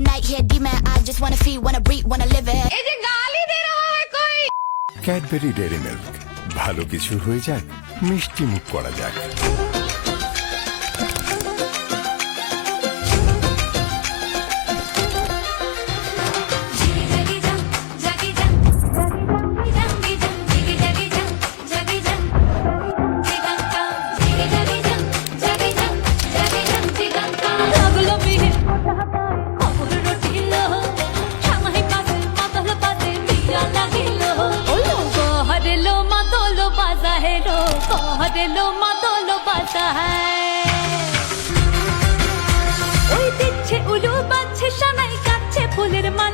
night here demon I just wanna feed, wanna breathe wanna live it এই যে গালি দে রহা হ্যায় কোই ক্যাডবেরি ডেইরি মিল্ক ভালো কিছু হয়ে যাক মিষ্টি মুখ করা যাক হেলো গহরেলো মাতল বাজা ওই দিচ্ছে উলু বাচ্ছে সানাই কাচ্ছে ফুলের সময়